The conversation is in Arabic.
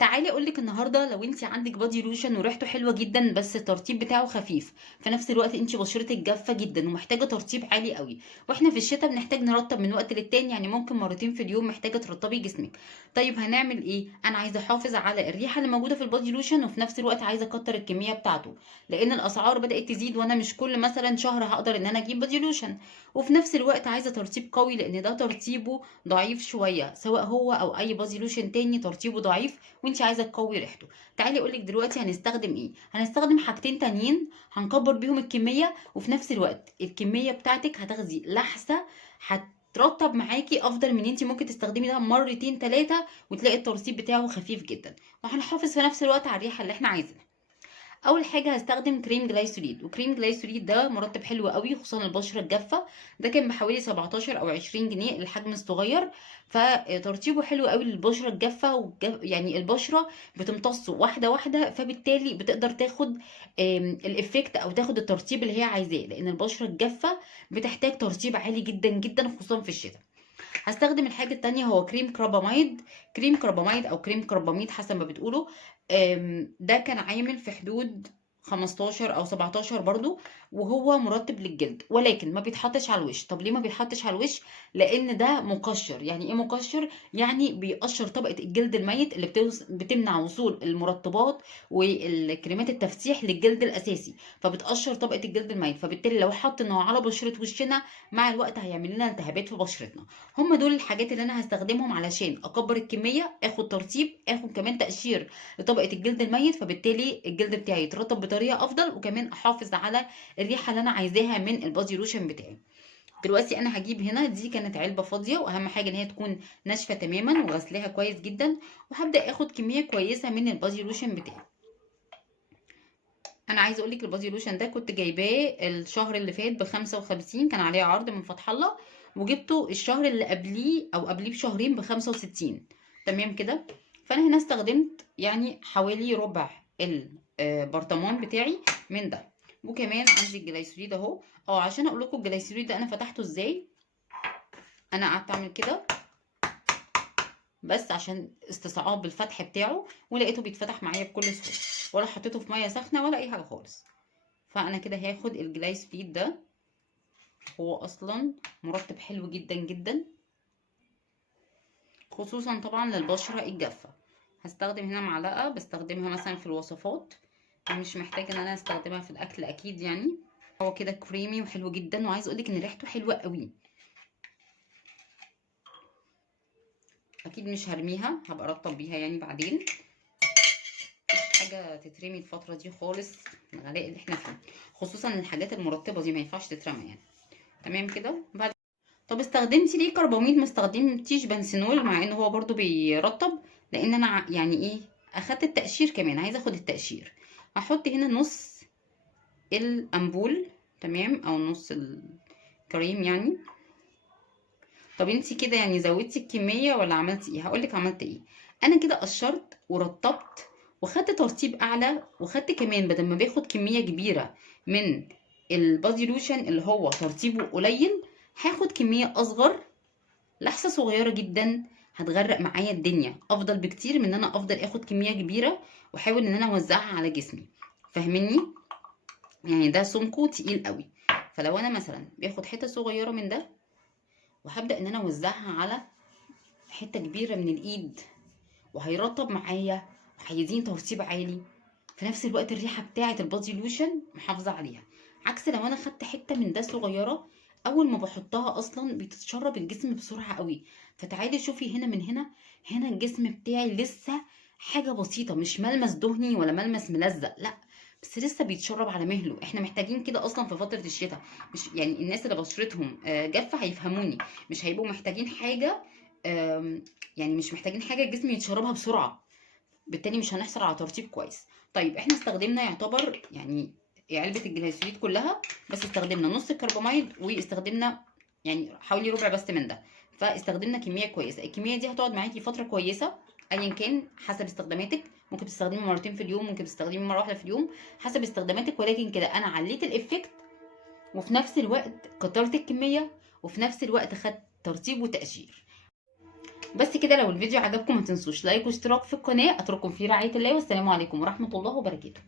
تعالي اقولك النهارده لو انت عندك بادي لوشن وريحته حلوه جدا بس الترطيب بتاعه خفيف، في نفس الوقت انت بشرتك جافه جدا ومحتاجه ترطيب عالي قوي. واحنا في الشتاء بنحتاج نرطب من وقت للتاني، يعني ممكن مرتين في اليوم محتاجه ترطبي جسمك. طيب هنعمل ايه؟ انا عايزه احافظ على الريحه اللي موجوده في البادي لوشن وفي نفس الوقت عايزه اكتر الكميه بتاعته، لان الاسعار بدات تزيد وانا مش كل مثلا شهر هقدر ان انا اجيب بادي لوشن. وفي نفس الوقت عايزه ترطيب قوي لان ده ترطيبه ضعيف شويه، سواء هو او اي بادي لوشن تاني ترطيبه ضعيف وانت عايزه تقوي ريحته. تعالي اقولك دلوقتي هنستخدم ايه. هنستخدم حاجتين تانيين هنكبر بيهم الكميه، وفي نفس الوقت الكميه بتاعتك هتاخدي لحسه هترطب معاكي افضل من انت ممكن تستخدمي ده مرتين ثلاثه وتلاقي الترطيب بتاعه خفيف جدا، وهنحافظ في نفس الوقت على الريحه اللي احنا عايزينها. اول حاجه هستخدم كريم جلايسوليد، وكريم جلايسوليد ده مرطب حلو قوي خصوصا البشره الجافه. ده كان بحوالي 17 او 20 جنيه الحجم الصغير، فترطيبه حلو قوي للبشره الجافه يعني البشره بتمتصه واحده واحده، فبالتالي بتقدر تاخد الافكت او تاخد الترطيب اللي هي عايزاه، لان البشره الجافه بتحتاج ترطيب عالي جدا جدا خصوصا في الشتاء. هستخدم الحاجة التانية هو كريم كراباميد. كريم كراباميد او كريم كرباميد حسب ما بتقولوا. ده كان عامل في حدود 15 او 17 برضو، وهو مرطب للجلد ولكن ما بيتحطش على الوش. طب ليه ما بيتحطش على الوش؟ لان ده مقشر. يعني ايه مقشر؟ يعني بيقشر طبقة الجلد الميت اللي بتمنع وصول المرطبات والكريمات التفتيح للجلد الاساسي، فبتقشر طبقة الجلد الميت، فبالتالي لو حطيناه على بشرة وشنا مع الوقت هيعمل لنا التهابات في بشرتنا. هم دول الحاجات اللي انا هستخدمهم علشان اكبر الكميه، اخد ترطيب، اخد كمان تقشير لطبقه الجلد الميت، فبالتالي الجلد بتاعي يترطب بطريقه افضل، وكمان احافظ على الريحه اللي انا عايزاها من البادي لوشن بتاعي. دلوقتي انا هجيب هنا، دي كانت علبه فاضيه واهم حاجه ان هي تكون ناشفه تماما وغسلها كويس جدا، وهبدا اخد كميه كويسه من البادي لوشن بتاعي. انا عايزه اقول لك البادي لوشن ده كنت جايباه الشهر اللي فات ب55، كان عليه عرض من فتح الله، وجبته الشهر اللي قبليه او قبليه بشهرين ب65. تمام كده. فانا هنا استخدمت يعني حوالي ربع البرطمان بتاعي من ده. وكمان عندي الجلايسوليد اهو. عشان اقول لكم الجلايسوليد ده انا فتحته ازاي، انا قعدت اعمل كده بس عشان استصعاب الفتح بتاعه، ولقيته بيتفتح معايا بكل سهوله، ولا حطيته في ميه سخنه ولا اي حاجه خالص. فانا كده هاخد الجلايسوليد ده، هو اصلا مرطب حلو جدا جدا خصوصا طبعا للبشره الجافه. هستخدم هنا معلقه بستخدمها مثلا في الوصفات، مش محتاجه ان انا استخدمها في الاكل اكيد. يعني هو كده كريمي وحلو جدا، وعايز اقولك ان ريحته حلوه قوي. اكيد مش هرميها، هبقى ارطب بيها يعني بعدين. مفيش حاجه تترمي الفتره دي خالص، الغلاء اللي احنا فيه، خصوصا الحاجات المرطبه دي ما ينفعش تترمى يعني. تمام كده. طب استخدمتي ليه كرباميد ما استخدمتيش بنسينول مع ان هو برضو بيرطب؟ لان انا يعني ايه، اخدت التقشير كمان، عايزه اخد التقشير. هحط هنا نص الامبول، تمام، او نص الكريم يعني. طب انتي كده يعني زودتي الكميه ولا عملتي ايه؟ هقولك عملت ايه. انا كده قشرت ورطبت وخدت ترطيب اعلى، وخدت كمان بدل ما باخد كميه كبيره من البادي لوشن اللي هو ترطيبه قليل، هاخد كميه اصغر، لحسه صغيره جدا هتغرق معايا الدنيا، افضل بكتير من ان انا افضل اخد كميه كبيره واحاول ان انا اوزعها على جسمي. فاهميني؟ يعني ده سمكه تقيل قوي، فلو انا مثلا باخد حته صغيره من ده وهبدا ان انا اوزعها على حته كبيره من الايد، وهيرطب معايا وهيديني ترطيب عالي، في نفس الوقت الريحه بتاعه البادي لوشن محافظه عليها. عكس لو انا خدت حته من ده صغيره، اول ما بحطها اصلا بتتشرب الجسم بسرعه قوي. فتعالي شوفي هنا من هنا، هنا الجسم بتاعي لسه حاجه بسيطه، مش ملمس دهني ولا ملمس ملزق، لا، بس لسه بيتشرب على مهله. احنا محتاجين كده اصلا في فتره الشتاء. مش يعني الناس اللي بشرتهم جافه هيفهموني، مش هيبقوا محتاجين حاجه، يعني مش محتاجين حاجه الجسم يتشربها بسرعه، بالتالي مش هنحصل على ترطيب كويس. طيب احنا استخدمنا يعتبر يعني علبة الجليسريد كلها، بس استخدمنا نص الكرباميد واستخدمنا يعني حوالي ربع بس من ده، فاستخدمنا كمية كويسة. الكمية دي هتقعد معاكي فترة كويسة ايا كان حسب استخداماتك. ممكن تستخدمي مرتين في اليوم، ممكن تستخدمي مرة واحدة في اليوم، حسب استخداماتك. ولكن كده انا عليت الافكت، وفي نفس الوقت كترت الكمية، وفي نفس الوقت خدت ترطيب وتقشير. بس كده، لو الفيديو عجبكم ما تنسوش لايك واشتراك في القناه، اترككم في رعايه الله، والسلام عليكم ورحمه الله وبركاته.